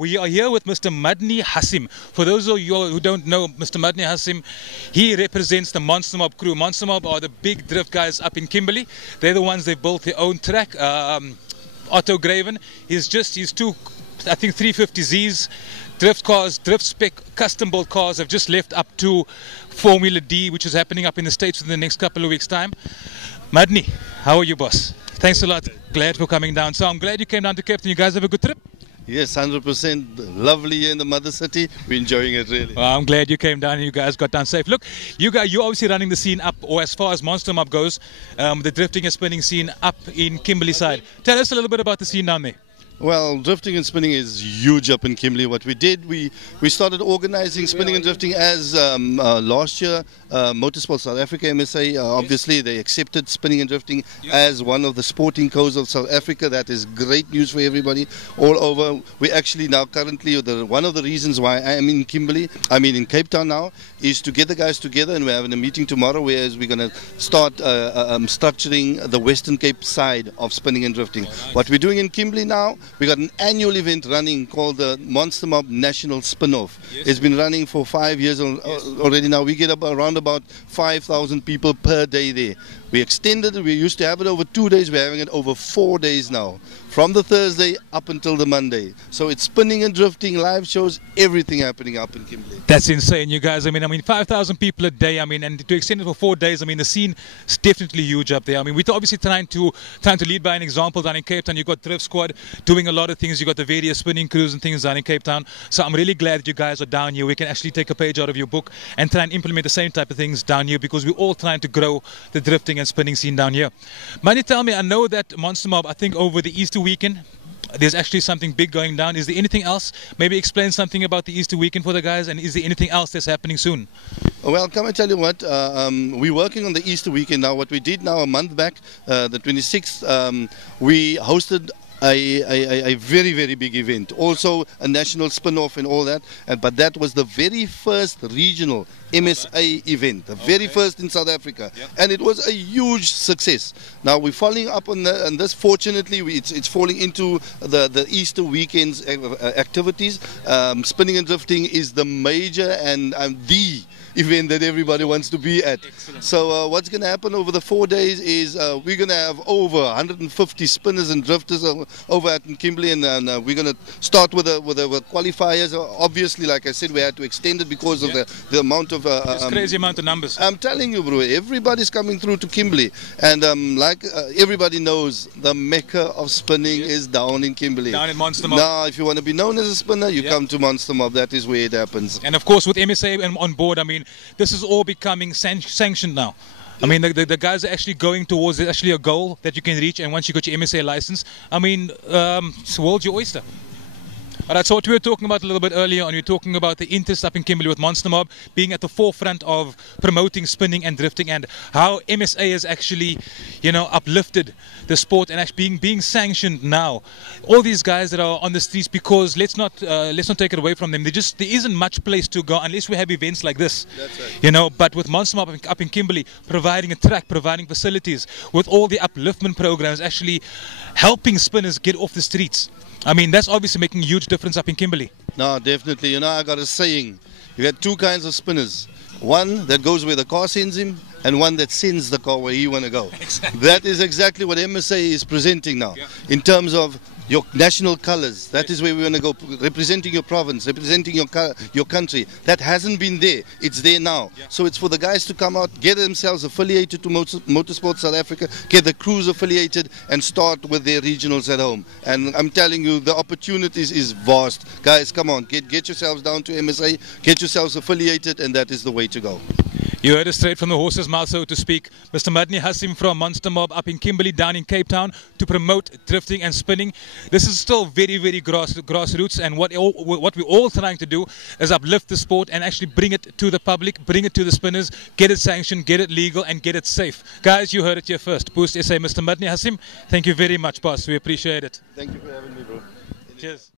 We are here with Mr. Mudinie Hassim. For those of you who don't know Mr. Mudinie Hassim, he represents the Monster Mob crew. Monster Mob are the big drift guys up in Kimberly. They're the ones that built their own track. Otto Graven, he's two, I think 350Zs, drift cars, drift spec, custom built cars have just left up to Formula D, which is happening up in the States within the next couple of weeks' time. Mudinie, how are you, boss? Thanks a lot. Glad for coming down. So I'm glad you came down to Cape Town. You guys have a good trip? Yes, 100%. Lovely here in the mother city. We're enjoying it really. Well, I'm glad you came down and you guys got down safe. Look, you're obviously running the scene up, or as far as Monster Mob goes, the drifting and spinning scene up in Kimberley side. Tell us a little bit about the scene down there. Well, drifting and spinning is huge up in Kimberley. What we did, we started organizing spinning and drifting as last year. Motorsport South Africa, MSA, obviously they accepted spinning and drifting as one of the sporting codes of South Africa. That is great news for everybody all over. We actually now currently, one of the reasons why I am in in Cape Town now, is to get the guys together, and we're having a meeting tomorrow where we're going to start structuring the Western Cape side of spinning and drifting. What we're doing in Kimberley now, we got an annual event running called the Monster Mob National Spin-Off. It's been running for 5 years already now. We get around about 5,000 people per day there. We extended it. We used to have it over 2 days. We're having it over 4 days now, from the Thursday up until the Monday. So it's spinning and drifting, live shows, everything happening up in Kimberley. That's insane, you guys. I mean 5,000 people a day. And to extend it for 4 days, the scene is definitely huge up there. We're obviously trying to lead by an example down in Cape Town. You've got Drift Squad doing a lot of things. You've got the various spinning crews and things down in Cape Town. So I'm really glad that you guys are down here. We can actually take a page out of your book and try and implement the same type of things down here, because we're all trying to grow the drifting and spinning scene down here. Mudinie, tell me, I know that Monster Mob, I think over the Easter weekend, there's actually something big going down. Is there anything else? Maybe explain something about the Easter weekend for the guys, and is there anything else that's happening soon? Well, come and tell you what, we're working on the Easter weekend now. What we did now a month back, the 26th, we hosted a very, very big event. Also a national spin-off and all that. But that was the very first regional MSA event, the very first in South Africa. And it was a huge success. Now we're following up on this. Fortunately, it's falling into the Easter weekend's activities. Spinning and drifting is the major and the event that everybody wants to be at. Excellent. So what's going to happen over the 4 days is we're going to have over 150 spinners and drifters over at Kimberley, and we're going to start with the qualifiers. Obviously, like I said, we had to extend it because of the amount of crazy amount of numbers. I'm telling you, bro, everybody's coming through to Kimberley, and everybody knows, the mecca of spinning is down in Kimberley. Down in Monster Mob. Now, if you want to be known as a spinner, you come to Monster Mob. That is where it happens. And of course, with MSA on board, this is all becoming sanctioned now. The guys are actually going towards it. Actually a goal that you can reach, and once you got your MSA license, it's the world's your oyster. Alright, so what we were talking about a little bit earlier on, we were talking about the interest up in Kimberley with Monster Mob being at the forefront of promoting spinning and drifting, and how MSA has actually, uplifted the sport and actually being sanctioned now. All these guys that are on the streets, because let's not take it away from them. There isn't much place to go unless we have events like this. That's right. But with Monster Mob up in Kimberley, providing a track, providing facilities, with all the upliftment programs, actually helping spinners get off the streets. That's obviously making a huge difference up in Kimberley. No, definitely. I got a saying. You got two kinds of spinners. One that goes where the car sends him, and one that sends the car where he want to go. Exactly. That is exactly what MSA is presenting now, in terms of your national colors. That is where we want to go, representing your province, representing your country. That hasn't been there. It's there now. So it's for the guys to come out, get themselves affiliated to Motorsport South Africa, get the crews affiliated, and start with their regionals at home. And I'm telling you, the opportunities is vast. Guys, come on, get yourselves down to MSA, get yourselves affiliated, and that is the way to go. You heard it straight from the horse's mouth, so to speak. Mr. Mudinie Hassim from Monster Mob up in Kimberley, down in Cape Town, to promote drifting and spinning. This is still very, very grassroots, and what we're all trying to do is uplift the sport and actually bring it to the public, bring it to the spinners, get it sanctioned, get it legal, and get it safe. Guys, you heard it here first. Boost SA, Mr. Mudinie Hassim. Thank you very much, boss. We appreciate it. Thank you for having me, bro. Cheers.